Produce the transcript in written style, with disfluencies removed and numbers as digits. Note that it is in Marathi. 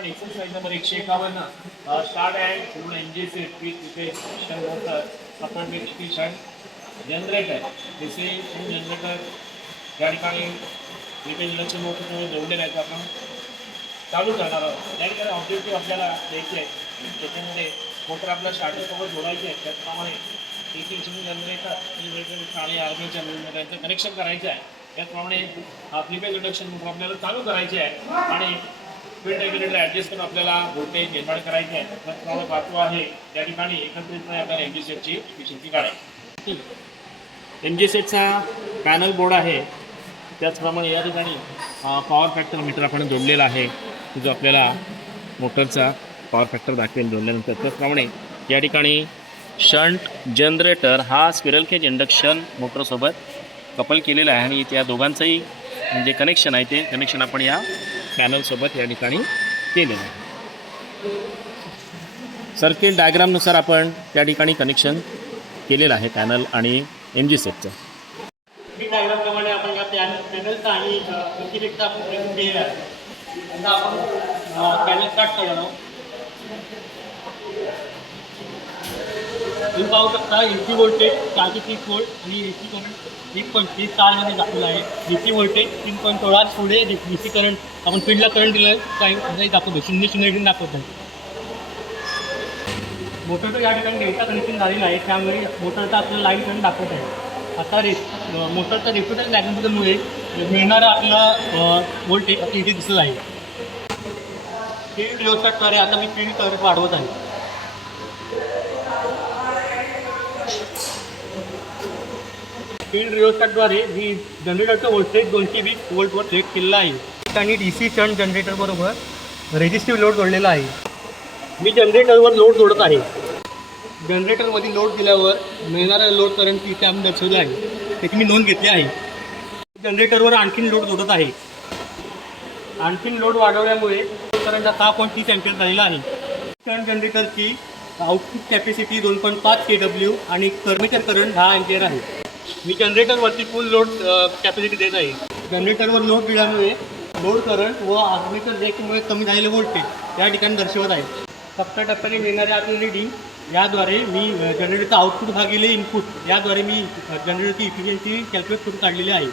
आपण एक्सरसाइज नंबर 151 स्टार्ट अँड पूर्ण एनजीसी विथ ऑटोमेटिक जनरेटर जसे जनरेटर या ठिकाणी रिपेज मोटर जोडलेलं आहे आपण चालू करणार आहोत. त्या ठिकाणी ऑब्जेक्टिव्ह आपल्याला द्यायचे आहे. त्याच्यामध्ये मोटर आपल्या स्टार्टरसोबत जोडायचे आहे. त्याचप्रमाणे जनरेटर आणि आर्मीच्या त्यांचं कनेक्शन करायचं आहे. त्याचप्रमाणे फ्लिपेज इंडक्शन मोटर आपल्याला चालू करायचे आहे आणि फील्ड रेग्युलेटरला ॲडजस्ट करून आपल्याला व्होल्टेज निर्माण करायचे आहे. त्याचप्रमाणे पाचवा आहे त्या ठिकाणी एकत्रितपणे आपल्याला एम जी सेटची विशेषती काढायची. एम जी सेटचा पॅनल बोर्ड आहे. त्याचप्रमाणे या ठिकाणी पॉवर फॅक्टर मीटर आपण जोडलेला आहे जो आपल्याला मोटरचा पॉवर फॅक्टर दाखवेल जोडल्यानंतर. त्याचप्रमाणे या ठिकाणी शंट जनरेटर हा स्पिरल केज इंडक्शन मोटरसोबत कपल केलेला आहे आणि त्या दोघांचंही जे कनेक्शन आहे ते कनेक्शन आपण या पॅनलसोबत या ठिकाणी केलेलं आहे. सर्किट डायग्रामनुसार आपण त्या ठिकाणी कनेक्शन केलेलं आहे पॅनल आणि एम जी सेटचं. डायग्रामप्रमाणे आपण या पॅनलचा आणि सर्किटचा आपण प्रयत्न केलेला आहे. आता आपण पॅनल स्टार्ट करणार आहोत. तुम्ही पाहू शकता AC व्होल्टेज 430 व्होल्ट आणि AC करंट 1.30 मध्ये दाखवला आहे. DC व्होल्टेज 3.16 पुढे DC करंट आपण फील्डला करंट दिलं काही दाखवतो 0.0 दाखवत आहे. मोटरचं या ठिकाणी डेल्टा कनेक्शन झालेलं आहे त्यामुळे मोटरचा आपल्याला लाईन करंट दाखवत आहे. आता मोटरचा रेफ्युटल मॅग्नेटिझममुळे मिळणारा आपला व्होल्टेज इथे दिसत आहे. फील्ड रिओस्टॅटद्वारे आता मी फील्ड करंट वाढवत आहे. फील्ड रिओस्टॅटद्वारे मी जनरेटरचं व्होल्टेज 220 व्होल्टवर सेट केलेलं आहे. आणि DC शंट जनरेटरबरोबर रेजिस्टिव्ह लोड जोडलेला आहे. मी जनरेटरवर लोड जोडत आहे. जनरेटरमध्ये लोड दिल्यावर मिळणारा लोड करंट इथे आम्ही दर्शवलं आहे त्याची मी नोंद घेतली आहे. जनरेटरवर आणखीन लोड जोडत आहे. आणखीन लोड वाढवल्यामुळे करंटचा 6.30 अँपिअर झालेला आहे. शंट जनरेटरची आउटपुट कॅपॅसिटी 2.5 kW आणि कर्मेचर करंट 10 अँपिअर आहे. मी जनरेटरवरती फुल लोड कॅपॅसिटी देत आहे. जनरेटरवर लोड दिल्यामुळे लोड करंट व आर्मेचर ब्रेकमुळे कमी झालेले व्होल्टेज या ठिकाणी दर्शवत आहे. टप्प्याटप्प्याने मिळणारे आपले रीडिंग याद्वारे मी जनरेटरचा आउटपुट भागिले इनपुट याद्वारे मी जनरेटरची इफिशियन्सी कॅल्क्युलेट करून काढलेली आहे.